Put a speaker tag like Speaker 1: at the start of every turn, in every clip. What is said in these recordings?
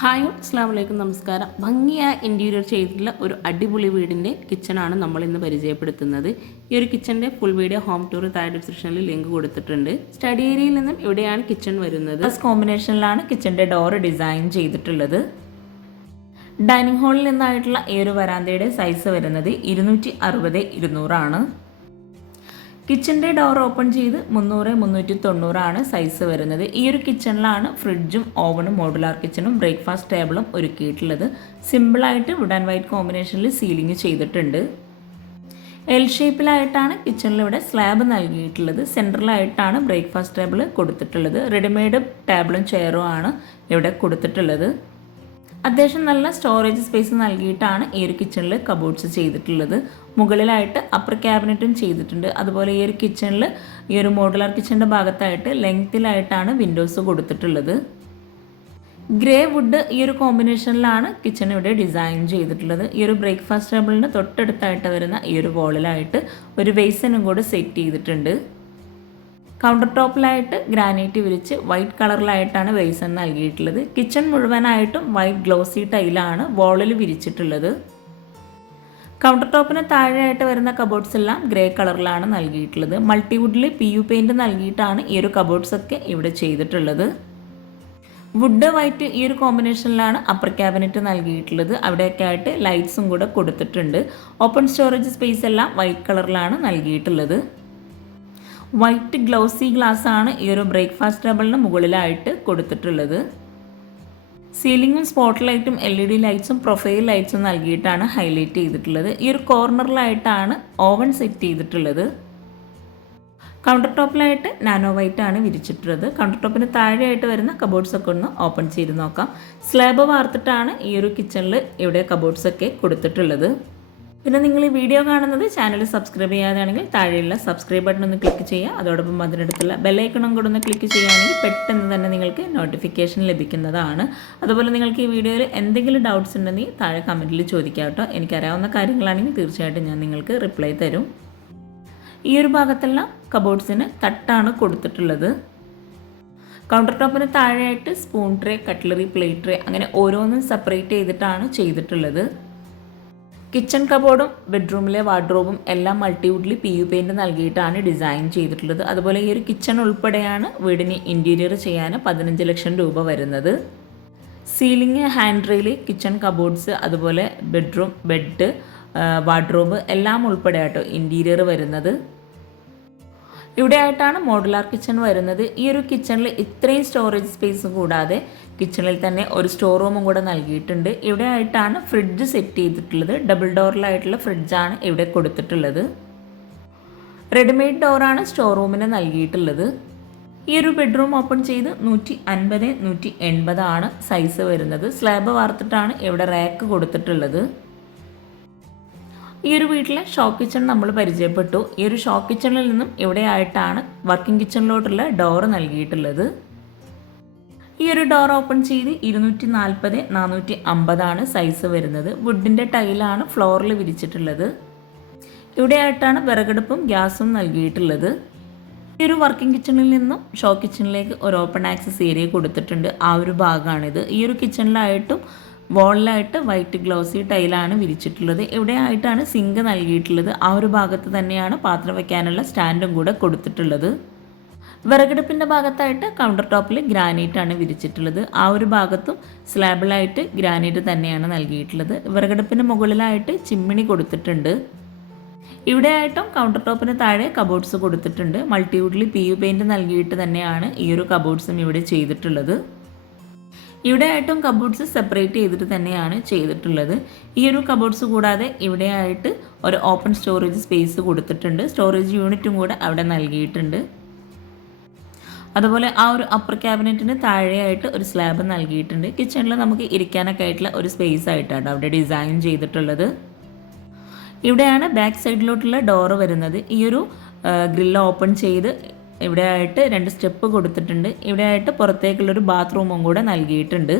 Speaker 1: Hi അസ്സാം വലൈക്കും നമസ്കാരം. ഭംഗിയായ ഇന്റീരിയർ ചെയ്തിട്ടുള്ള ഒരു അടിപൊളി വീടിന്റെ കിച്ചണാണ് നമ്മൾ ഇന്ന് പരിചയപ്പെടുത്തുന്നത്. ഈ ഒരു കിച്ചന്റെ ഫുൾ വീഡിയോ ഹോം ടൂർ താഴെ ഡിസ്ക്രിപ്ഷനിൽ ലിങ്ക് കൊടുത്തിട്ടുണ്ട്. സ്റ്റഡി ഏരിയയിൽ നിന്നും ഇവിടെയാണ് കിച്ചൺ വരുന്നത്.
Speaker 2: ഫസ്റ്റ് കോമ്പിനേഷനിലാണ് കിച്ചന്റെ ഡോർ ഡിസൈൻ ചെയ്തിട്ടുള്ളത്. ഡൈനിങ് ഹാളിൽ നിന്നായിട്ടുള്ള ഈ ഒരു വരാന്തയുടെ സൈസ് വരുന്നത് ഇരുന്നൂറ്റി അറുപത് ഇരുന്നൂറാണ്. കിച്ചന്റെ ഡോർ ഓപ്പൺ ചെയ്ത് മുന്നൂറ് മുന്നൂറ്റി തൊണ്ണൂറാണ് സൈസ് വരുന്നത്. ഈ ഒരു കിച്ചണിലാണ് ഫ്രിഡ്ജും ഓവനും മോഡുലാർ കിച്ചണും ബ്രേക്ക്ഫാസ്റ്റ് ടേബിളും ഒരുക്കിയിട്ടുള്ളത്. സിമ്പിളായിട്ട് വുഡ് ആൻഡ് വൈറ്റ് കോമ്പിനേഷനിൽ സീലിംഗ് ചെയ്തിട്ടുണ്ട്. എൽ ഷേപ്പിലായിട്ടാണ് കിച്ചണിൽ ഇവിടെ സ്ലാബ് നൽകിയിട്ടുള്ളത്. സെൻട്രലായിട്ടാണ് ബ്രേക്ക്ഫാസ്റ്റ് ടേബിൾ കൊടുത്തിട്ടുള്ളത്. റെഡിമെയ്ഡ് ടേബിളും ചെയറും ആണ് ഇവിടെ കൊടുത്തിട്ടുള്ളത്. അത്യാവശ്യം നല്ല സ്റ്റോറേജ് സ്പേസ് നൽകിയിട്ടാണ് ഈ ഒരു കിച്ചണിൽ കബോർഡ്സ് ചെയ്തിട്ടുള്ളത്. മുകളിലായിട്ട് അപ്പർ ക്യാബിനറ്റും ചെയ്തിട്ടുണ്ട്. അതുപോലെ ഈ ഒരു കിച്ചണിൽ ഈ ഒരു മോഡുലാർ കിച്ചണിന്റെ ഭാഗത്തായിട്ട് ലെങ്ത്തിലായിട്ടാണ് വിൻഡോസ് കൊടുത്തിട്ടുള്ളത്. ഗ്രേ വുഡ് ഈ ഒരു കോമ്പിനേഷനിലാണ് കിച്ചൺ ഇവിടെ ഡിസൈൻ ചെയ്തിട്ടുള്ളത്. ഈ ഒരു ബ്രേക്ക്ഫാസ്റ്റ് ടേബിളിന് തൊട്ടടുത്തായിട്ട് വരുന്ന ഈ ഒരു വോളിലായിട്ട് ഒരു വെയ്സനും കൂടെ സെറ്റ് ചെയ്തിട്ടുണ്ട്. കൗണ്ടർ ടോപ്പിലായിട്ട് ഗ്രാനൈറ്റ് വിരിച്ച് വൈറ്റ് കളറിലായിട്ടാണ് ബേസൺ നൽകിയിട്ടുള്ളത്. കിച്ചൺ മുഴുവനായിട്ടും വൈറ്റ് ഗ്ലോസി ടൈലാണ് വോളിൽ വിരിച്ചിട്ടുള്ളത്. കൗണ്ടർ ടോപ്പിന് താഴെയായിട്ട് വരുന്ന കബോർഡ്സ് എല്ലാം ഗ്രേ കളറിലാണ് നൽകിയിട്ടുള്ളത്. മൾട്ടിവുഡിൽ പി യു പെയിന്റ് നൽകിയിട്ടാണ് ഈ ഒരു കബോർഡ്സ് ഒക്കെ ഇവിടെ ചെയ്തിട്ടുള്ളത്. വുഡ് വൈറ്റ് ഈ ഒരു കോമ്പിനേഷനിലാണ് അപ്പർ ക്യാബിനറ്റ് നൽകിയിട്ടുള്ളത്. അവിടെയൊക്കെ ആയിട്ട് ലൈറ്റ്സും കൂടെ കൊടുത്തിട്ടുണ്ട്. ഓപ്പൺ സ്റ്റോറേജ് സ്പേസ് എല്ലാം വൈറ്റ് കളറിലാണ് നൽകിയിട്ടുള്ളത്. വൈറ്റ് ഗ്ലൗസി ഗ്ലാസ് ആണ് ഈ ഒരു ബ്രേക്ക്ഫാസ്റ്റ് ടേബിളിന് മുകളിലായിട്ട് കൊടുത്തിട്ടുള്ളത്. സീലിംഗും സ്പോട്ട് ലൈറ്റും എൽ ഇ ഡി ലൈറ്റ്സും പ്രൊഫൈൽ ലൈറ്റ്സും നൽകിയിട്ടാണ് ഹൈലൈറ്റ് ചെയ്തിട്ടുള്ളത്. ഈ ഒരു കോർണറിലായിട്ടാണ് ഓവൻ സെറ്റ് ചെയ്തിട്ടുള്ളത്. കൗണ്ടർ ടോപ്പിലായിട്ട് നാനോ വൈറ്റ് ആണ് വിരിച്ചിട്ടുള്ളത്. കൗണ്ടർ ടോപ്പിന് താഴെയായിട്ട് വരുന്ന കബോർഡ്സ് ഒക്കെ ഒന്ന് ഓപ്പൺ ചെയ്ത് നോക്കാം. സ്ലാബ് വാർത്തിട്ടാണ് ഈ ഒരു കിച്ചണിൽ ഇവിടെ കബോർഡ്സ് ഒക്കെ കൊടുത്തിട്ടുള്ളത്. പിന്നെ നിങ്ങൾ ഈ വീഡിയോ കാണുന്നത് ചാനൽ സബ്സ്ക്രൈബ് ചെയ്യാതാണെങ്കിൽ താഴെയുള്ള സബ്സ്ക്രൈബ് ബട്ടൺ ഒന്ന് ക്ലിക്ക് ചെയ്യുക. അതോടൊപ്പം അതിനടുത്തുള്ള ബെല്ലൈക്കണും കൂടെ ഒന്ന് ക്ലിക്ക് ചെയ്യുകയാണെങ്കിൽ പെട്ടെന്ന് തന്നെ നിങ്ങൾക്ക് നോട്ടിഫിക്കേഷൻ ലഭിക്കുന്നതാണ്. അതുപോലെ നിങ്ങൾക്ക് ഈ വീഡിയോയിൽ എന്തെങ്കിലും ഡൗട്ട്സ് ഉണ്ടെങ്കിൽ താഴെ കമന്റിൽ ചോദിക്കാം കേട്ടോ. എനിക്കറിയാവുന്ന കാര്യങ്ങളാണെങ്കിൽ തീർച്ചയായിട്ടും ഞാൻ നിങ്ങൾക്ക് റിപ്ലൈ തരും. ഈ ഒരു ഭാഗത്തെല്ലാം കബോർഡ്സിന് തട്ടാണ് കൊടുത്തിട്ടുള്ളത്. കൗണ്ടർ ടോപ്പിന് താഴെയായിട്ട് spoon tray cutlery plate tray അങ്ങനെ ഓരോന്നും സെപ്പറേറ്റ് ചെയ്തിട്ടാണ് ചെയ്തിട്ടുള്ളത്. കിച്ചൺ കബോർഡും ബെഡ്റൂമിലെ വാർഡ്രോബും എല്ലാം മൾട്ടിവുഡിൽ പി യു പെയിന്റ് നൽകിയിട്ടാണ് ഡിസൈൻ ചെയ്തിട്ടുള്ളത്. അതുപോലെ ഈ ഒരു കിച്ചൺ ഉൾപ്പെടെയാണ് വീടിന് ഇന്റീരിയർ ചെയ്യാൻ പതിനഞ്ച് ലക്ഷം രൂപ വരുന്നത്. Ceiling hand rail kitchen cupboards അതുപോലെ ബെഡ്റൂം ബെഡ് വാർഡ്രോബ് എല്ലാം ഉൾപ്പെടെ ആട്ടോ ഇന്റീരിയർ വരുന്നത്. ഇവിടെ ആയിട്ടാണ് മോഡുലാർ കിച്ചൺ വരുന്നത്. ഈ ഒരു കിച്ചണിൽ ഇത്രയും സ്റ്റോറേജ് സ്പേസ് കൂടാതെ കിച്ചണിൽ തന്നെ ഒരു സ്റ്റോർ റൂമും കൂടെ നൽകിയിട്ടുണ്ട്. ഇവിടെ ആയിട്ടാണ് ഫ്രിഡ്ജ് സെറ്റ് ചെയ്തിട്ടുള്ളത് ഡബിൾ ഡോറിലായിട്ടുള്ള ഫ്രിഡ്ജാണ് ഇവിടെ കൊടുത്തിട്ടുള്ളത്. റെഡിമെയ്ഡ് ഡോറാണ് സ്റ്റോർ റൂമിന് നൽകിയിട്ടുള്ളത്. ഈ ഒരു ബെഡ്റൂം ഓപ്പൺ ചെയ്ത് നൂറ്റി അൻപത് നൂറ്റി എൺപതാണ് സൈസ് വരുന്നത്. സ്ലാബ് വാർത്തിട്ടാണ് ഇവിടെ റാക്ക് കൊടുത്തിട്ടുള്ളത്. ഈ ഒരു വീട്ടിലെ ഷോപ്പ് കിച്ചൺ നമ്മൾ പരിചയപ്പെട്ടു. ഈ ഒരു ഷോപ്പ് കിച്ചണിൽ നിന്നും ഇവിടെ ആയിട്ടാണ് വർക്കിംഗ് കിച്ചണിലോട്ടുള്ള ഡോർ നൽകിയിട്ടുള്ളത്. ഈ ഒരു ഡോർ ഓപ്പൺ ചെയ്ത് ഇരുന്നൂറ്റി നാൽപ്പത് നാനൂറ്റി അമ്പതാണ് സൈസ് വരുന്നത്. വുഡിന്റെ ടൈലാണ് ഫ്ലോറിൽ വിരിച്ചിട്ടുള്ളത്. ഇവിടെയായിട്ടാണ് വിറകടുപ്പും ഗ്യാസും നൽകിയിട്ടുള്ളത്. ഈ ഒരു വർക്കിംഗ് കിച്ചണിൽ നിന്നും ഷോപ്പ് കിച്ചണിലേക്ക് ഒരു ഓപ്പൺ ആക്സസ് ഏരിയ കൊടുത്തിട്ടുണ്ട്. ആ ഒരു ഭാഗമാണിത് ഈ ഒരു കിച്ചണിലായിട്ടും വോളിലായിട്ട് വൈറ്റ് ഗ്ലോസി ടൈലാണ് വിരിച്ചിട്ടുള്ളത്. ഇവിടെ ആയിട്ടാണ് സിങ്ക് നൽകിയിട്ടുള്ളത്? ആ ഒരു ഭാഗത്ത് തന്നെയാണ് പാത്രം വയ്ക്കാനുള്ള സ്റ്റാൻഡും കൂടെ കൊടുത്തിട്ടുള്ളത്. വിറകടുപ്പിന്റെ ഭാഗത്തായിട്ട് കൗണ്ടർ ടോപ്പിൽ ഗ്രാനൈറ്റ് ആണ് വിരിച്ചിട്ടുള്ളത്. ആ ഒരു ഭാഗത്തും സ്ലാബിളായിട്ട് ഗ്രാനൈറ്റ് തന്നെയാണ് നൽകിയിട്ടുള്ളത്. വിറകടുപ്പിന് മുകളിലായിട്ട് ചിമ്മിണി കൊടുത്തിട്ടുണ്ട്. ഇവിടെ ആയിട്ടും കൗണ്ടർ ടോപ്പിന് താഴെ കബോർഡ്സ് കൊടുത്തിട്ടുണ്ട്. മൾട്ടിവുഡിൽ പി യു പെയിന്റ് നൽകിയിട്ട് തന്നെയാണ് ഈ ഒരു കബോർഡ്സും ഇവിടെ ചെയ്തിട്ടുള്ളത്. ഇവിടെ ആയിട്ടും കബോർഡ്സ് സെപ്പറേറ്റ് ചെയ്തിട്ട് തന്നെയാണ് ചെയ്തിട്ടുള്ളത്. ഈ ഒരു കബോർഡ്സ് കൂടാതെ ഇവിടെയായിട്ട് ഒരു ഓപ്പൺ സ്റ്റോറേജ് സ്പേസ് കൊടുത്തിട്ടുണ്ട്. സ്റ്റോറേജ് യൂണിറ്റും കൂടെ അവിടെ നൽകിയിട്ടുണ്ട്. അതുപോലെ ആ ഒരു അപ്പർ ക്യാബിനറ്റിന് താഴെയായിട്ട് ഒരു സ്ലാബ് നൽകിയിട്ടുണ്ട്. കിച്ചണിൽ നമുക്ക് ഇരിക്കാനൊക്കെ ആയിട്ടുള്ള ഒരു സ്പേസ് ആയിട്ടാണ് അവിടെ ഡിസൈൻ ചെയ്തിട്ടുള്ളത്. ഇവിടെയാണ് ബാക്ക് സൈഡിലോട്ടുള്ള ഡോറ് വരുന്നത്. ഈ ഒരു ഗ്രില്ല് ഓപ്പൺ ചെയ്ത് ഇവിടെ ആയിട്ട് രണ്ട് സ്റ്റെപ്പ് കൊടുത്തിട്ടുണ്ട്. ഇവിടെ ആയിട്ട് പുറത്തേക്കുള്ളൊരു ബാത്റൂമും കൂടെ നൽകിയിട്ടുണ്ട്.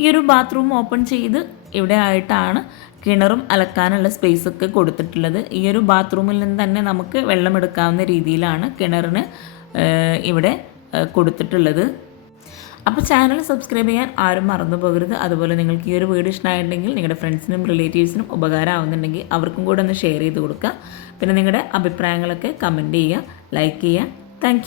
Speaker 2: ഈ ഒരു ബാത്റൂം ഓപ്പൺ ചെയ്ത് ഇവിടെ ആയിട്ടാണ് കിണറും അലക്കാനുള്ള സ്പേസ് ഒക്കെ കൊടുത്തിട്ടുള്ളത്. ഈ ഒരു ബാത്റൂമിൽ നിന്ന് തന്നെ നമുക്ക് വെള്ളം എടുക്കാവുന്ന രീതിയിലാണ് കിണറിന് ഇവിടെ കൊടുത്തിട്ടുള്ളത്. അപ്പോൾ ചാനൽ സബ്സ്ക്രൈബ് ചെയ്യാൻ ആരും മറന്നു പോകരുത്. അതുപോലെ നിങ്ങൾക്ക് ഈ ഒരു വീഡിയോ ഇഷ്ടമായിട്ടുണ്ടെങ്കിൽ നിങ്ങളുടെ ഫ്രണ്ട്സിനും റിലേറ്റീവ്സിനും ഉപകാരമാവുന്നുണ്ടെങ്കിൽ അവർക്കും കൂടെ ഒന്ന് ഷെയർ ചെയ്ത് കൊടുക്കുക. പിന്നെ നിങ്ങളുടെ അഭിപ്രായങ്ങളൊക്കെ കമന്റ് ചെയ്യുക ലൈക്ക് ചെയ്യുക. താങ്ക്